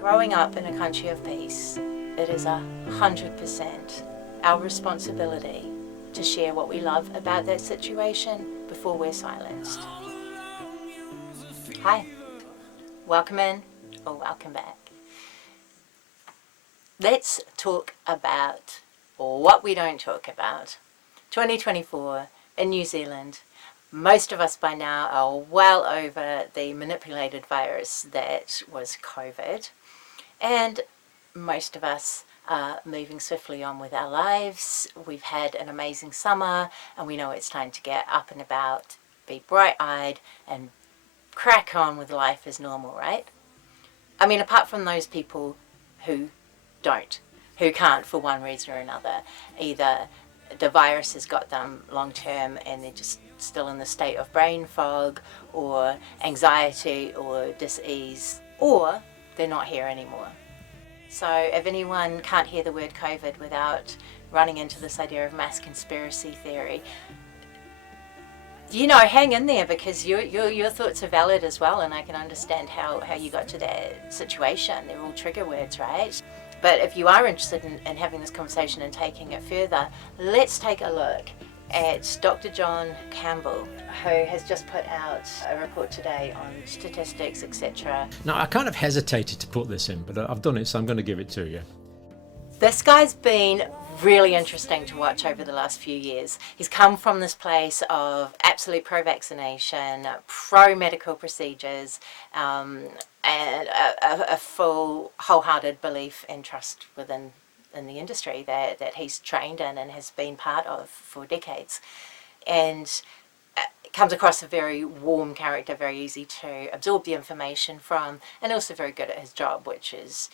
Growing up in a country of peace, it is 100% our responsibility to share what we love about that situation before we're silenced. Hi, welcome in or welcome back. Let's talk about what we don't talk about. 2024 in New Zealand. Most of us by now are well over the manipulated virus that was COVID, and most of us are moving swiftly on with our lives. We've had an amazing summer and we know it's time to get up and about, be bright-eyed and crack on with life as normal, right? I mean, apart from those people who can't for one reason or another. Either the virus has got them long term and they're just still in the state of brain fog or anxiety or dis-ease, or they're not here anymore. So if anyone can't hear the word COVID without running into this idea of mass conspiracy theory, hang in there, because your thoughts are valid as well, and I can understand how you got to that situation. They're all trigger words, right? But if you are interested in having this conversation and taking it further, let's take a look at Dr. John Campbell, who has just put out a report today on statistics, etc. Now, I kind of hesitated to put this in, but I've done it, so I'm going to give it to you. This guy's been really interesting to watch over the last few years. He's come from this place of absolute pro-vaccination, pro-medical procedures, and a full, wholehearted belief and trust in the industry that he's trained in and has been part of for decades. And comes across a very warm character, very easy to absorb the information from, and also very good at his job, which is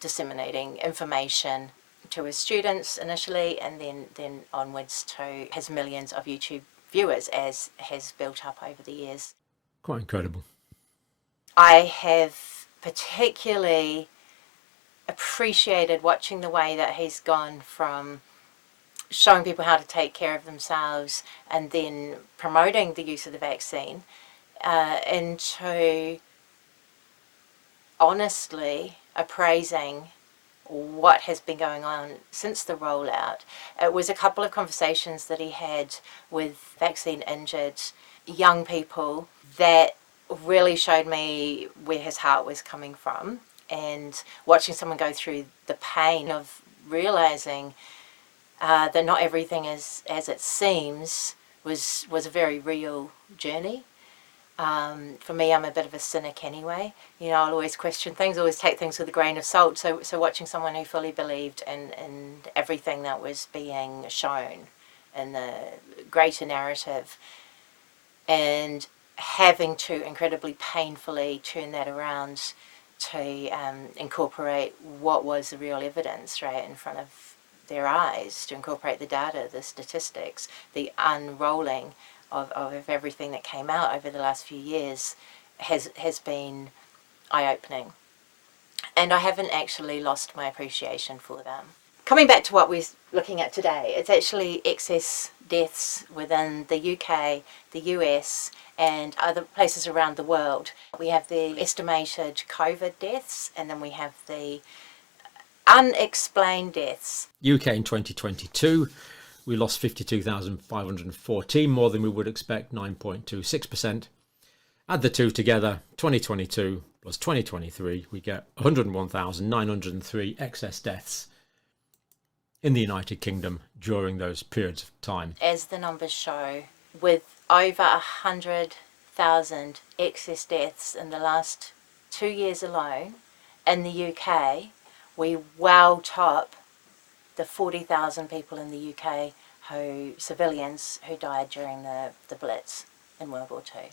disseminating information to his students initially, and then onwards to his millions of YouTube viewers, as has built up over the years. Quite incredible. I have particularly appreciated watching the way that he's gone from showing people how to take care of themselves and then promoting the use of the vaccine into honestly appraising what has been going on since the rollout. It was a couple of conversations that he had with vaccine injured young people that really showed me where his heart was coming from, and watching someone go through the pain of realizing that not everything is as it seems was a very real journey. For me, I'm a bit of a cynic anyway. I'll always question things, always take things with a grain of salt. So watching someone who fully believed in everything that was being shown in the greater narrative, and having to incredibly painfully turn that around to incorporate what was the real evidence right in front of their eyes, to incorporate the data, the statistics, the unrolling of everything that came out over the last few years has been eye-opening. And I haven't actually lost my appreciation for them. Coming back to what we're looking at today, it's actually excess deaths within the UK, the US, and other places around the world. We have the estimated COVID deaths, and then we have the unexplained deaths. UK in 2022, we lost 52,514, more than we would expect, 9.26%. Add the two together, 2022 plus 2023, we get 101,903 excess deaths in the United Kingdom during those periods of time. As the numbers show, with over 100,000 excess deaths in the last 2 years alone, in the UK, we well top the 40,000 people in the UK civilians who died during the Blitz in World War II.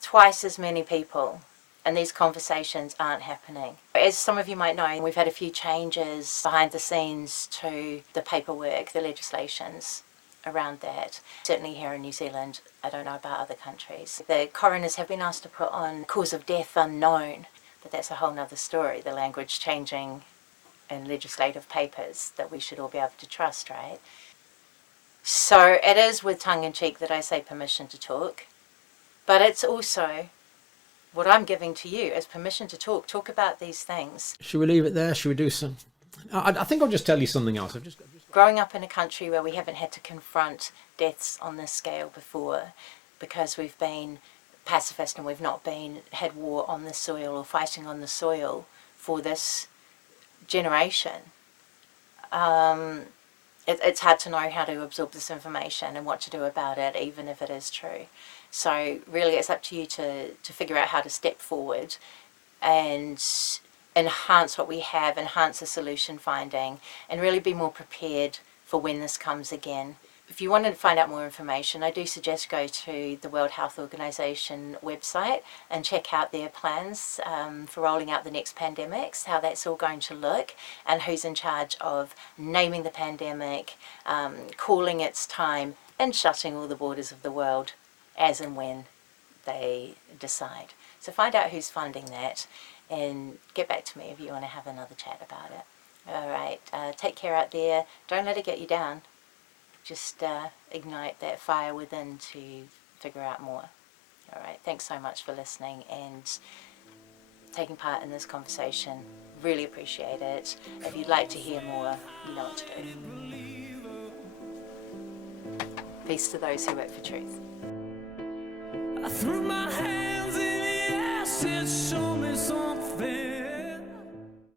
Twice as many people, and these conversations aren't happening. As some of you might know, we've had a few changes behind the scenes to the paperwork, the legislations around that. Certainly here in New Zealand, I don't know about other countries. The coroners have been asked to put on cause of death unknown, but that's a whole nother story, the language changing in legislative papers that we should all be able to trust, right? So it is with tongue in cheek that I say permission to talk, but it's also what I'm giving to you is permission to talk about these things. Should we leave it there? Should we do some? I think I'll just tell you something else. Growing up in a country where we haven't had to confront deaths on this scale before, because we've been pacifist and we've not had war on the soil or fighting on the soil for this generation, it's hard to know how to absorb this information and what to do about it, even if it is true. So really it's up to you to figure out how to step forward and enhance what we have, enhance the solution finding, and really be more prepared for when this comes again. If you want to find out more information, I do suggest go to the World Health Organization website and check out their plans for rolling out the next pandemics, how that's all going to look, and who's in charge of naming the pandemic, calling its time, and shutting all the borders of the world as and when they decide. So find out who's funding that and get back to me if you want to have another chat about it. All right, take care out there. Don't let it get you down. Just ignite that fire within to figure out more. All right, thanks so much for listening and taking part in this conversation. Really appreciate it. If you'd like to hear more, you know what to do. Peace to those who work for truth. I threw my hands in the air, said, show me some